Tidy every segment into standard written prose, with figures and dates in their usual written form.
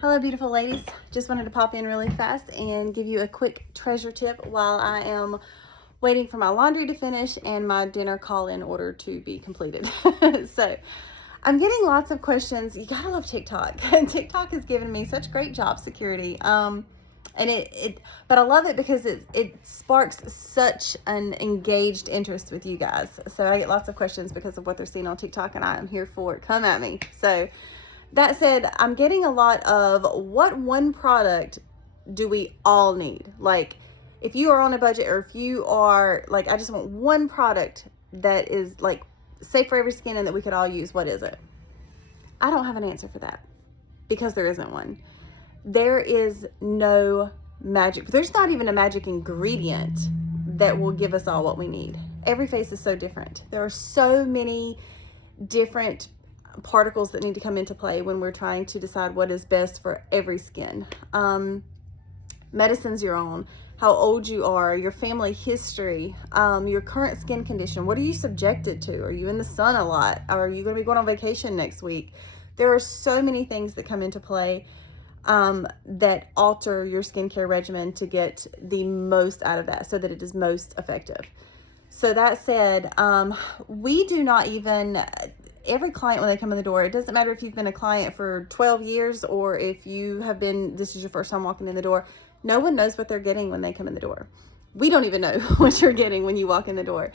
Hello, beautiful ladies. Just wanted to pop in really fast and give you a quick treasure tip while I am waiting for my laundry to finish and my dinner call-in order to be completed. So I'm getting lots of questions. You gotta love TikTok. TikTok has given me such great job security. But I love it because it sparks such an engaged interest with you guys. So I get lots of questions because of what they're seeing on TikTok, and I am here for it. Come at me. So that said, I'm getting a lot of what one product do we all need? Like, if you are on a budget, or if you are like, I just want one product that is like safe for every skin and that we could all use, what is it? I don't have an answer for that because there isn't one. There is no magic. There's not even a magic ingredient that will give us all what we need. Every face is so different. There are so many different particles that need to come into play when we're trying to decide what is best for every skin. Medicines you're on, how old you are, your family history, your current skin condition. What are you subjected to? Are you in the sun a lot? Are you going to be going on vacation next week? There are so many things that come into play that alter your skincare regimen to get the most out of that so that it is most effective. So that said, we do not even, every client when they come in the door, it doesn't matter if you've been a client for 12 years or if you have been, this is your first time walking in the door, no one knows what they're getting when they come in the door. We don't even know what you're getting when you walk in the door.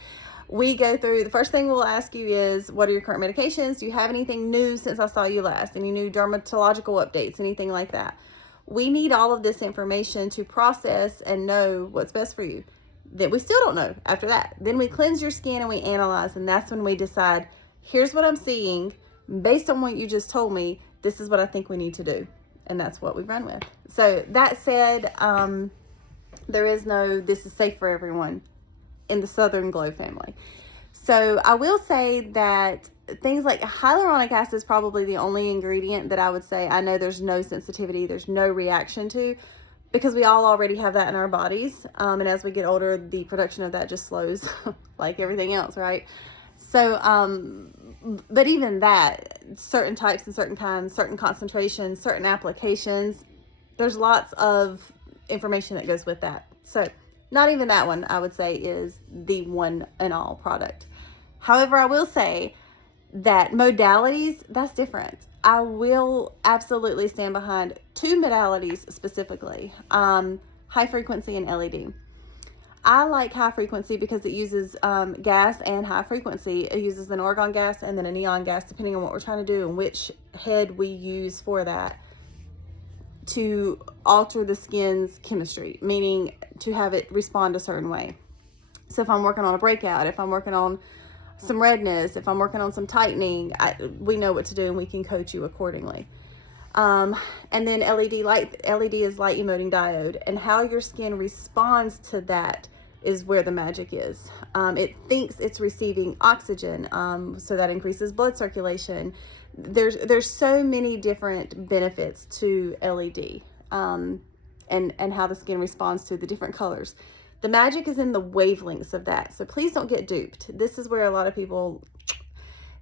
We go through, the first thing we'll ask you is, what are your current medications? Do you have anything new since I saw you last? Any new dermatological updates, anything like that? We need all of this information to process and know what's best for you. That we still don't know after that. Then we cleanse your skin and we analyze, and that's when we decide, here's what I'm seeing. Based on what you just told me, this is what I think we need to do. And that's what we run with. So that said, there is no, this is safe for everyone in the Southern Glow family. So I will say that things like hyaluronic acid is probably the only ingredient that I would say I know there's no sensitivity, there's no reaction to, because we all already have that in our bodies. And as we get older, the production of that just slows like everything else, right? So, but even that, certain types and certain kinds, certain concentrations, certain applications, there's lots of information that goes with that. So not even that one, I would say, is the one and all product. However, I will say that modalities, that's different. I will absolutely stand behind two modalities specifically, high frequency and LED. I like high frequency because it uses gas and high frequency. It uses an argon gas and then a neon gas, depending on what we're trying to do and which head we use for that, to alter the skin's chemistry, meaning to have it respond a certain way. So if I'm working on a breakout, if I'm working on some redness, if I'm working on some tightening, we know what to do and we can coach you accordingly. And then LED is light emitting diode, and how your skin responds to that is where the magic is. It thinks it's receiving oxygen, so that increases blood circulation. There's so many different benefits to LED, and how the skin responds to the different colors. The magic is in the wavelengths of that. So please don't get duped. This is where a lot of people,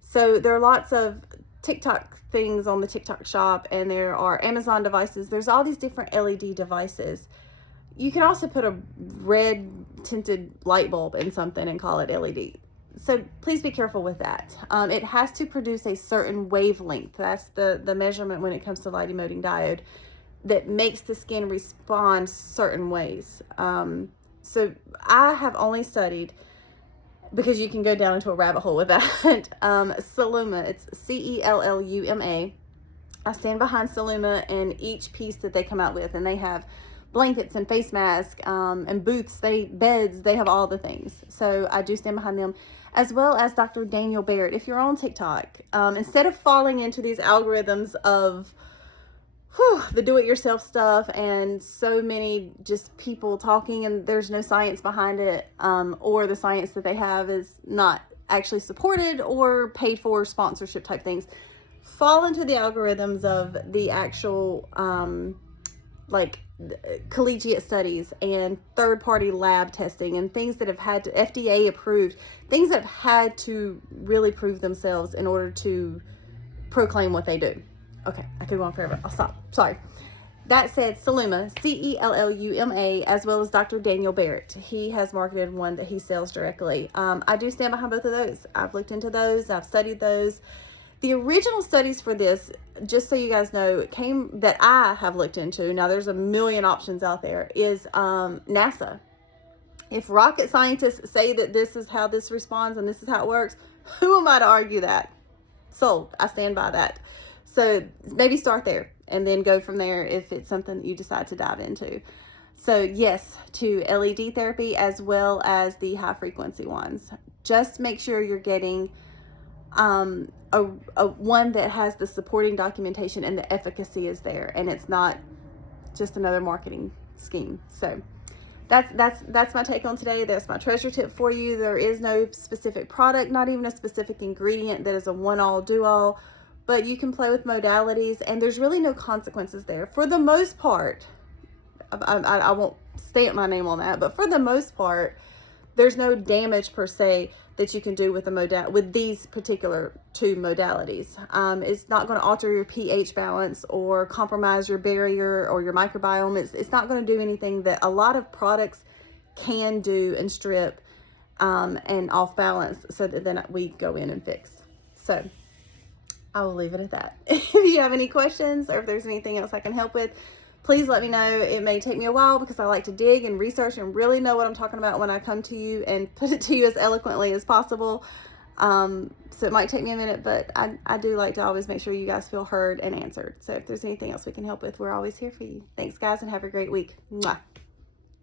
so there are lots of TikTok things on the TikTok shop, and there are Amazon devices. There's all these different LED devices. You can also put a red tinted light bulb in something and call it LED. So please be careful with that. It has to produce a certain wavelength. That's the measurement when it comes to light emitting diode that makes the skin respond certain ways. So I have only studied, because you can go down into a rabbit hole with that, Celluma. It's Celluma. I stand behind Celluma and each piece that they come out with, and they have blankets and face masks, and booths, beds, they have all the things. So I do stand behind them, as well as Dr. Daniel Barrett. If you're on TikTok, instead of falling into these algorithms of the do-it-yourself stuff and so many just people talking and there's no science behind it, or the science that they have is not actually supported or paid for, sponsorship type things, fall into the algorithms of the actual like collegiate studies and third-party lab testing and things that have had to, FDA approved, things that have had to really prove themselves in order to proclaim what they do. Okay, I could go on forever. I'll stop. Sorry. That said, Celluma, Celluma, as well as Dr. Daniel Barrett. He has marketed one that he sells directly. I do stand behind both of those. I've looked into those. I've studied those. The original studies for this, just so you guys know, that I have looked into. Now, there's a million options out there. Is NASA. If rocket scientists say that this is how this responds and this is how it works, who am I to argue that? Sold. I stand by that. So maybe start there and then go from there if it's something that you decide to dive into. So yes, to LED therapy as well as the high frequency ones. Just make sure you're getting a one that has the supporting documentation and the efficacy is there, and it's not just another marketing scheme. So that's my take on today. That's my treasure tip for you. There is no specific product, not even a specific ingredient that is a one-all, do-all, but you can play with modalities, and there's really no consequences there. For the most part, I won't stamp my name on that, but for the most part, there's no damage per se that you can do with with these particular two modalities. It's not going to alter your pH balance or compromise your barrier or your microbiome. It's not going to do anything that a lot of products can do and strip and off balance, so that then we go in and fix. So I will leave it at that. If you have any questions or if there's anything else I can help with, please let me know. It may take me a while because I like to dig and research and really know what I'm talking about when I come to you and put it to you as eloquently as possible. So it might take me a minute, but I do like to always make sure you guys feel heard and answered. So if there's anything else we can help with, we're always here for you. Thanks, guys, and have a great week. Mwah.